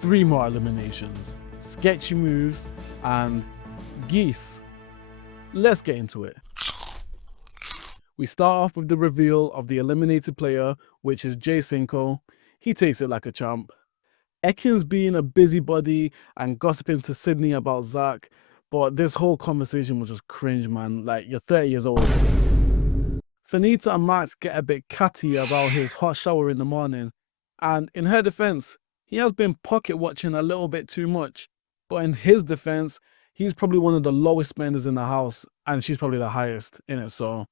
3 more eliminations, sketchy moves, and geese. Let's get into it. We start off with the reveal of the eliminated player, which is Jay Cinco. He takes it like a champ. Ekin's being a busybody and gossiping to Sydney about Zach, but this whole conversation was just cringe, man. Like, you're 30 years old. Finita and Max get a bit catty about his hot shower in the morning, and in her defense, he has been pocket watching a little bit too much. But in his defense, he's probably one of the lowest spenders in the house, and she's probably the highest in it, so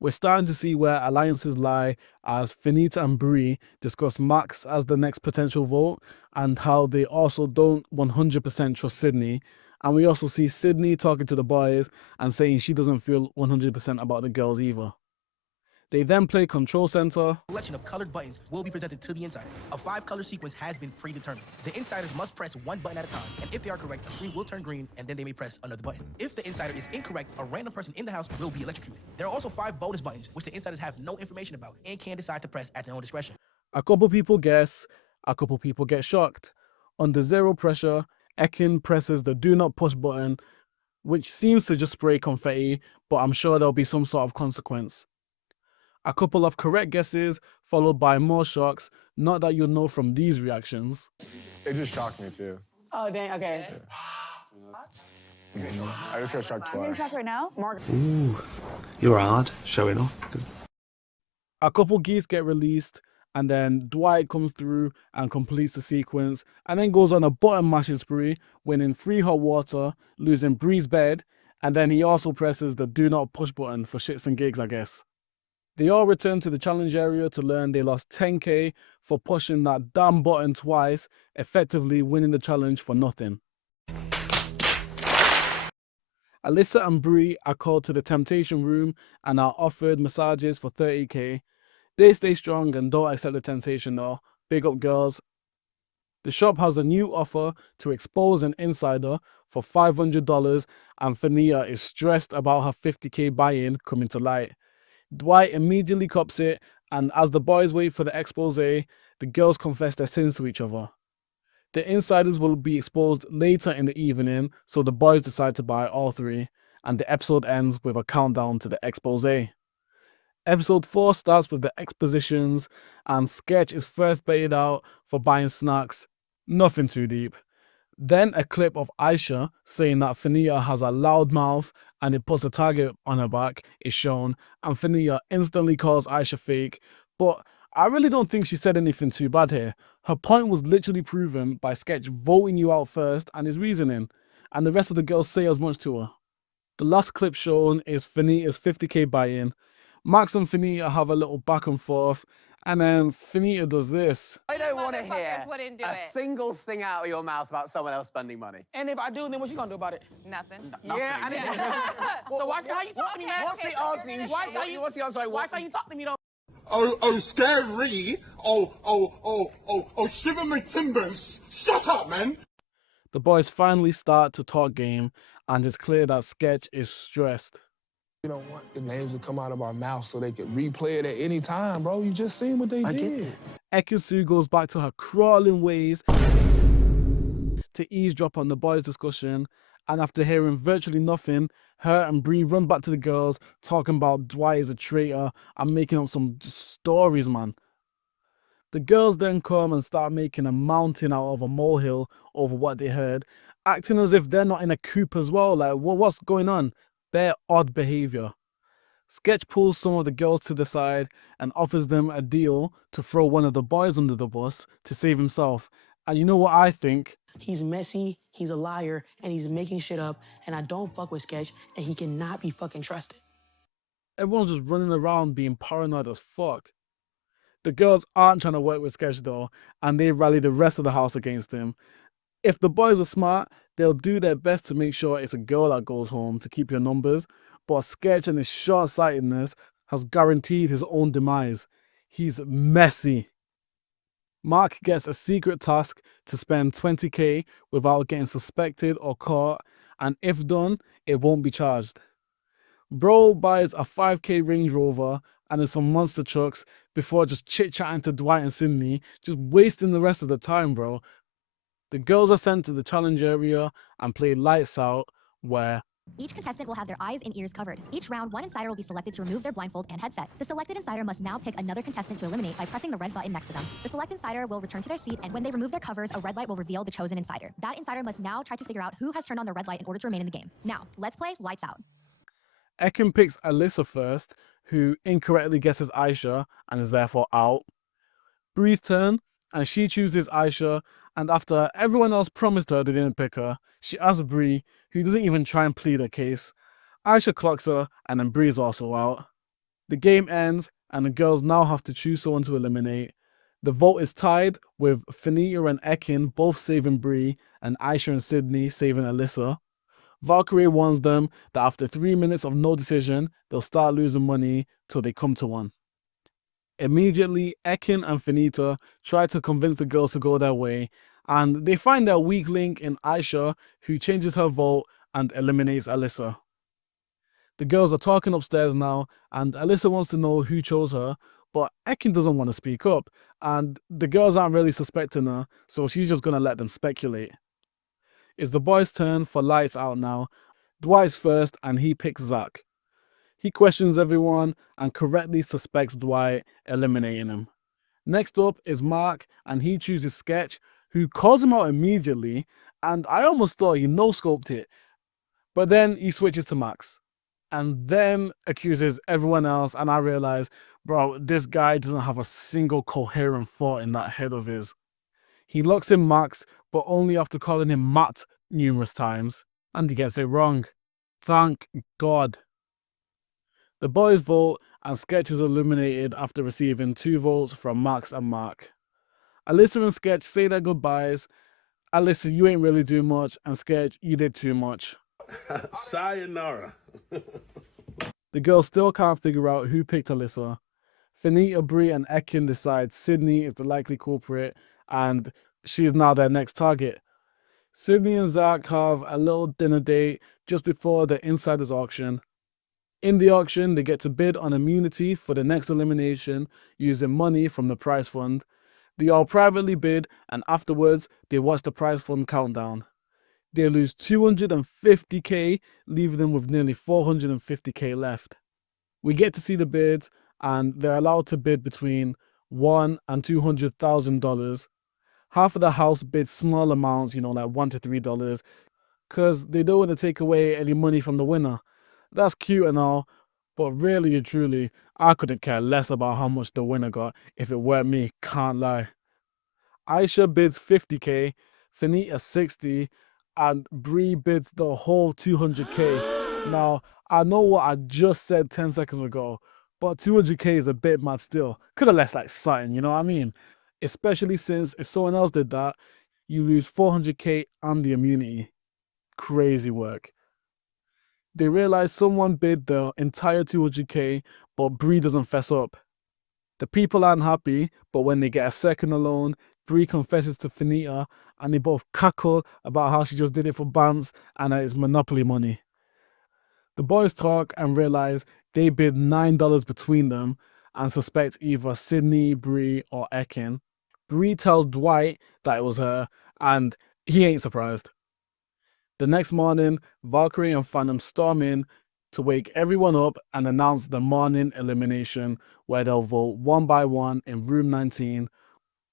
we're starting to see where alliances lie as Finita and Bree discuss Max as the next potential vote and how they also don't 100% trust Sydney. And we also see Sydney talking to the boys and saying she doesn't feel 100% about the girls either. They then play Control Center. A collection of colored buttons will be presented to the insider. A 5-color sequence has been predetermined. The insiders must press one button at a time, and if they are correct, the screen will turn green, and then they may press another button. If the insider is incorrect, a random person in the house will be electrocuted. There are also 5 bonus buttons, which the insiders have no information about and can decide to press at their own discretion. A couple people guess, a couple people get shocked. Under zero pressure, Ekin presses the Do Not Push button, which seems to just spray confetti, but I'm sure there'll be some sort of consequence. A couple of correct guesses, followed by more shocks, not that you'll know from these reactions. It just shocked me too. Oh, dang, okay. I just got shocked You're in twice. shock right now? Ooh, you're hard showing off. A couple geese get released, and then Dwight comes through and completes the sequence, and then goes on a button mashing spree, winning 3 hot water, losing Bree's bed, and then he also presses the Do Not Push button for shits and gigs, I guess. They all return to the challenge area to learn they lost 10k for pushing that damn button twice, effectively winning the challenge for nothing. Alyssa and Bree are called to the temptation room and are offered massages for 30k. They stay strong and don't accept the temptation though. Big up girls. The shop has a new offer to expose an insider for $500, and Fania is stressed about her 50k buy-in coming to light. Dwight immediately cops it, and as the boys wait for the expose, the girls confess their sins to each other. The insiders will be exposed later in the evening, so the boys decide to buy all 3, and the episode ends with a countdown to the expose. Episode 4 starts with the expositions, and Sketch is first baited out for buying snacks. Nothing too deep. Then a clip of Aisha saying that Fania has a loud mouth and it puts a target on her back is shown, and Fania instantly calls Aisha fake, but I really don't think she said anything too bad here. Her point was literally proven by Sketch voting you out first and his reasoning, and the rest of the girls say as much to her. The last clip shown is Fania's 50k buy-in. Max and Fania have a little back and forth, and then Fania does this. I don't want to hear wouldn't do a it. single thing out of your mouth about someone else spending money. And if I do, then what you gonna do about it? Nothing. Yeah, I need so watch how you talk to me, man. What's the answer? What's the answer? Watch how you talk to me, though. Oh, scary. Oh, shiver my timbers. Shut up, man. The boys finally start to talk game, and it's clear that Sketch is stressed. We don't want the names to come out of our mouth so they can replay it at any time, bro. You just seen what they did. Ekin goes back to her crawling ways to eavesdrop on the boys' discussion, and after hearing virtually nothing, her and Bree run back to the girls, talking about Dwight is a traitor and making up some stories, man. The girls then come and start making a mountain out of a molehill over what they heard, acting as if they're not in a coop as well. Like, what's going on? Bare odd behavior. Sketch pulls some of the girls to the side and offers them a deal to throw one of the boys under the bus to save himself. And you know what I think? He's messy, he's a liar, and he's making shit up, and I don't fuck with Sketch, and he cannot be fucking trusted. Everyone's just running around being paranoid as fuck. The girls aren't trying to work with Sketch though, and they rally the rest of the house against him. If the boys are smart, they'll do their best to make sure it's a girl that goes home to keep your numbers, but Sketch and his short-sightedness has guaranteed his own demise. He's messy. Mark gets a secret task to spend 20k without getting suspected or caught, and if done, it won't be charged. Bro buys a 5k Range Rover and then some monster trucks before just chit-chatting to Dwight and Sydney, just wasting the rest of the time, bro. The girls are sent to the challenge area and play Lights Out, where each contestant will have their eyes and ears covered. Each round, one insider will be selected to remove their blindfold and headset. The selected insider must now pick another contestant to eliminate by pressing the red button next to them. The select insider will return to their seat, and when they remove their covers, a red light will reveal the chosen insider. That insider must now try to figure out who has turned on the red light in order to remain in the game. Now, let's play Lights Out. Ekin picks Alyssa first, who incorrectly guesses Aisha and is therefore out. Bree's turn, and she chooses Aisha, and after everyone else promised her they didn't pick her, she asks Bree, who doesn't even try and plead her case. Aisha clocks her, and then Bree's also out. The game ends, and the girls now have to choose someone to eliminate. The vote is tied, with Finita and Ekin both saving Bree, and Aisha and Sydney saving Alyssa. Valkyrie warns them that after 3 minutes of no decision, they'll start losing money till they come to one. Immediately, Ekin and Finita try to convince the girls to go their way, and they find their weak link in Aisha, who changes her vote and eliminates Alyssa. The girls are talking upstairs now, and Alyssa wants to know who chose her, but Ekin doesn't want to speak up, and the girls aren't really suspecting her, so she's just gonna let them speculate. It's the boys' turn for Lights Out now. Dwight's first, and he picks Zach. He questions everyone and correctly suspects Dwight, eliminating him. Next up is Mark, and he chooses Sketch, who calls him out immediately, and I almost thought he no-scoped it, but then he switches to Max, and then accuses everyone else, and I realize, bro, this guy doesn't have a single coherent thought in that head of his. He locks in Max, but only after calling him Matt numerous times, and he gets it wrong. Thank God. The boys vote, and Sketch is eliminated after receiving 2 votes from Max and Mark. Alyssa and Sketch say their goodbyes. Alyssa, you ain't really do much, and Sketch, you did too much. Sayonara. The girls still can't figure out who picked Alyssa. Finita, Bree, and Ekin decide Sydney is the likely culprit, and she is now their next target. Sydney and Zach have a little dinner date just before the insiders auction. In the auction, they get to bid on immunity for the next elimination using money from the prize fund. They all privately bid, and afterwards, they watch the prize fund countdown. They lose 250k, leaving them with nearly 450k left. We get to see the bids, and they're allowed to bid between $1 and $200,000. Half of the house bids small amounts, like $1 to $3, because they don't want to take away any money from the winner. That's cute and all, but really and truly, I couldn't care less about how much the winner got if it weren't me, can't lie. Aisha bids 50k, Finita 60, and Bree bids the whole 200k. Now, I know what I just said 10 seconds ago, but 200k is a bit mad still. Could have less like something, you know what I mean? Especially since if someone else did that, you lose 400k and the immunity. Crazy work. They realize someone bid the entire 200k, but Bree doesn't fess up. The people aren't happy, but when they get a second alone, Bree confesses to Finita, and they both cackle about how she just did it for bands and that it's Monopoly money. The boys talk and realize they bid $9 between them and suspect either Sydney, Bree, or Ekin. Bree tells Dwight that it was her, and he ain't surprised. The next morning, Valkyrie and Phantom storm in to wake everyone up and announce the morning elimination, where they'll vote one by one in room 19,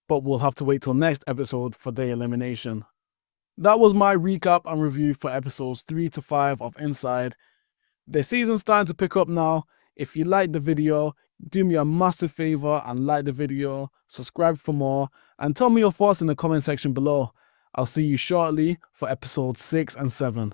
but we'll have to wait till next episode for the elimination. That was my recap and review for episodes 3 to 5 of Inside. The season's starting to pick up now. If you liked the video, do me a massive favor and like the video, subscribe for more, and tell me your thoughts in the comment section below. I'll see you shortly for episodes 6 and 7.